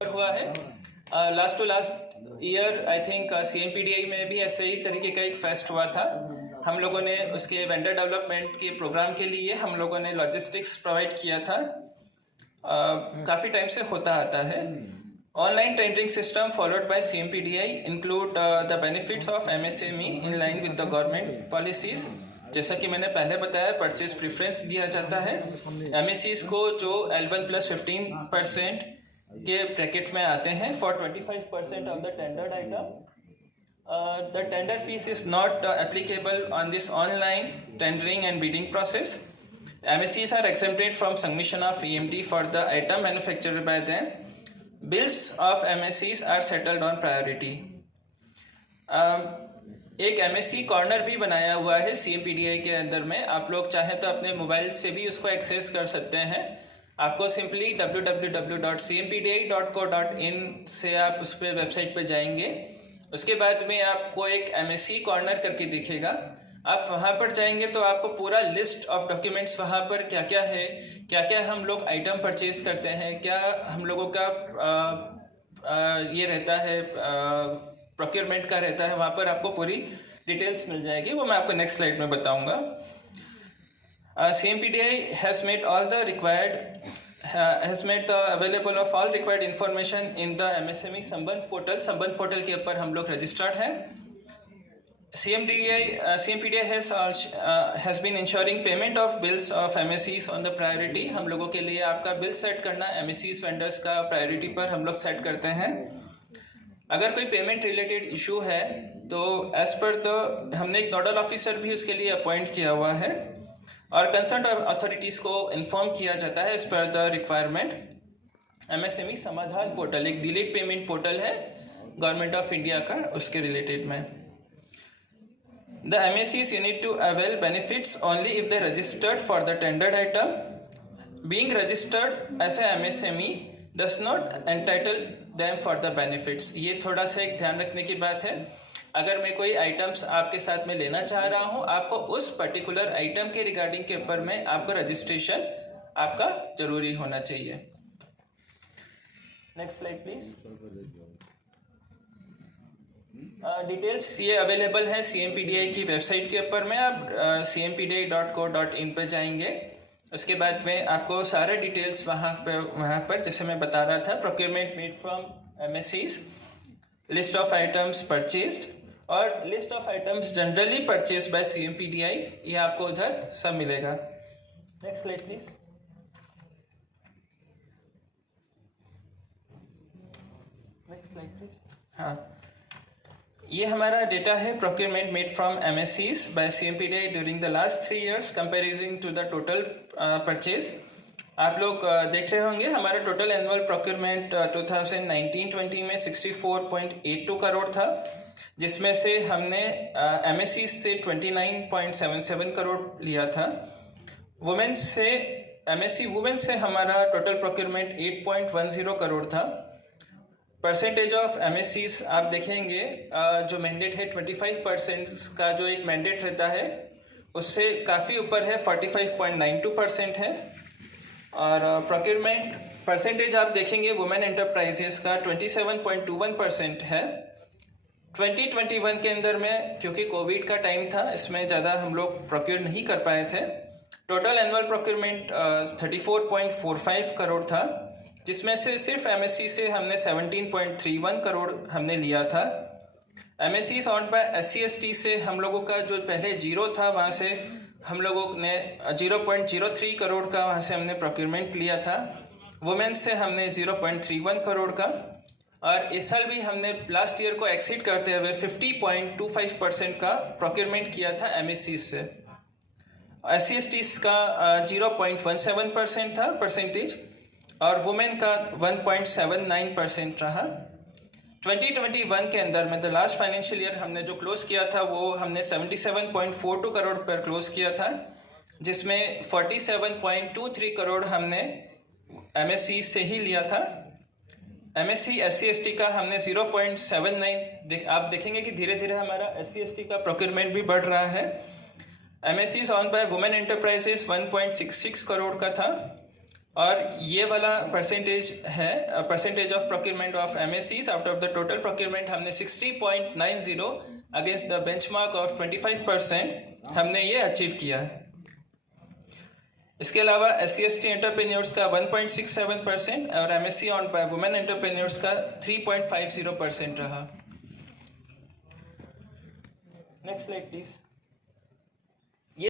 हुआ है। Last two last year I think CMPDI में भी ऐसे ही तरीके का एक फेस्ट हुआ था। हम लोगों ने उसके वेंडर डेवलपमेंट के प्रोग्राम के लिए हम लोगों ने लॉजिस्टिक्स प्रोवाइड किया था। काफ़ी टाइम से होता आता है। Online tendering system followed by CMPDI include the benefits of MSME in line with the government policies. जैसा कि मैंने पहले बताया, परचेज प्रेफरेंस दिया जाता है MSEs को जो L1+15% के ब्रैकेट में आते हैं for 25% of the tendered item. The tender fees is not applicable on this online tendering and bidding process. MSEs are exempted from submission of EMD for the item manufactured by them. Bills of MSEs are settled on priority. एक MSE corner भी बनाया हुआ है CMPDI के अंदर में। आप लोग चाहें तो अपने मोबाइल से भी उसको एक्सेस कर सकते हैं। आपको सिंपली www.cmpdi.co.in से आप उस पर वेबसाइट पर जाएंगे। उसके बाद में आपको एक MSE कॉर्नर करके दिखेगा। आप वहाँ पर जाएंगे तो आपको पूरा लिस्ट ऑफ डॉक्यूमेंट्स वहाँ पर क्या क्या है, क्या क्या हम लोग आइटम परचेज करते हैं, क्या हम लोगों का ये रहता है प्रोक्योरमेंट का रहता है, वहाँ पर आपको पूरी डिटेल्स मिल जाएगी। वो मैं आपको नेक्स्ट स्लाइड में बताऊँगा। CMPDI has made available of all required information in the MSME संबंध पोर्टल। संबंध पोर्टल के ऊपर हम लोग रजिस्टर्ड हैं। CMPDI has been ensuring payment of bills of MSEs on the priority। हम लोगों के लिए आपका बिल सेट करना MSEs वेंडर्स का प्रायोरिटी पर हम लोग सेट करते हैं। अगर कोई पेमेंट रिलेटेड इशू है तो एज पर हमने एक नोडल ऑफिसर भी उसके लिए अपॉइंट किया हुआ है और कंसर्न अथॉरिटीज़ को इन्फॉर्म किया जाता है as per the requirement. MSME Samadhan portal एक डिलीट पेमेंट पोर्टल है गवर्नमेंट ऑफ इंडिया का, उसके रिलेटेड में। The MSEs you need to avail benefits only if they registered for the tendered item. Being registered as a MSME does not entitle them for the benefits। ये थोड़ा सा एक ध्यान रखने की बात है। अगर मैं कोई आइटम्स आपके साथ में लेना चाह रहा हूँ, आपको उस पर्टिकुलर आइटम के रिगार्डिंग के ऊपर में आपको रजिस्ट्रेशन आपका जरूरी होना चाहिए। Next slide please. डिटेल्स ये अवेलेबल है CMPDI की वेबसाइट के ऊपर में। आप cmpdi.co.in पर जाएंगे। उसके बाद में आपको सारे डिटेल्स वहाँ पर जैसे मैं बता रहा था, procurement made from MSEs, list of items purchased और list of items generally purchase by CMPDI, ये आपको उधर सब मिलेगा। Next slide please. Next slide please. हाँ, ये हमारा डेटा है procurement made from MSEs by CMPDI during the last 3 years comparing to the total purchase. आप लोग देख रहे होंगे हमारा टोटल एनुअल प्रोक्योरमेंट 2019-20 में 64.82 करोड़ था, जिसमें से हमने MSEs से 29.77 करोड़ लिया था। वुमेन से MSE वुमेन से हमारा टोटल प्रोक्योरमेंट 8.10 करोड़ था। परसेंटेज ऑफ MSEs आप देखेंगे जो मैंडेट है 25% का जो एक मैंडेट रहता है उससे काफ़ी ऊपर है, 45.92% है। और प्रोक्योरमेंट परसेंटेज आप देखेंगे वुमेन एंटरप्राइजेस का 27.21% है। 2021 के अंदर में क्योंकि कोविड का टाइम था, इसमें ज़्यादा हम लोग प्रोक्योर नहीं कर पाए थे। टोटल एनुअल प्रोक्योरमेंट 34.45 करोड़ था, जिसमें से सिर्फ MSE से हमने 17.31 करोड़ हमने लिया था। MSEs ऑन बाय SC/ST से हम लोगों का जो पहले जीरो था वहाँ से हम लोगों ने 0.03 करोड़ का वहाँ से हमने प्रोक्योरमेंट लिया था। वुमेन से हमने 0.31 करोड़ का, और इस साल भी हमने लास्ट ईयर को एक्सीड करते हुए 50.25% का प्रोक्योरमेंट किया था MSEs से। SC/STs का 0.17% था परसेंटेज और वुमेन का 1.79% रहा। 2021 के अंदर में द लास्ट फाइनेंशियल ईयर हमने जो क्लोज किया था वो हमने 77.42 करोड़ पर क्लोज किया था, जिसमें 47.23 करोड़ हमने MSE से ही लिया था। MSE SC/ST का हमने 0.79 आप देखेंगे कि धीरे धीरे हमारा SC/ST का प्रोक्योरमेंट भी बढ़ रहा है। MSEs on by women enterprises 1.66 crore का था और ये वाला परसेंटेज है percentage of procurement of MSEs out of the total procurement हमने 60.90 अगेंस्ट द बेंचमार्क ऑफ 25% हमने ये अचीव किया है। इसके अलावा SC/ST एंटरप्रेन्योर्स का 1.67% और MSc ऑन वुमेन एंटरप्रेन्योर्स का 3.50% रहा। Next slide please.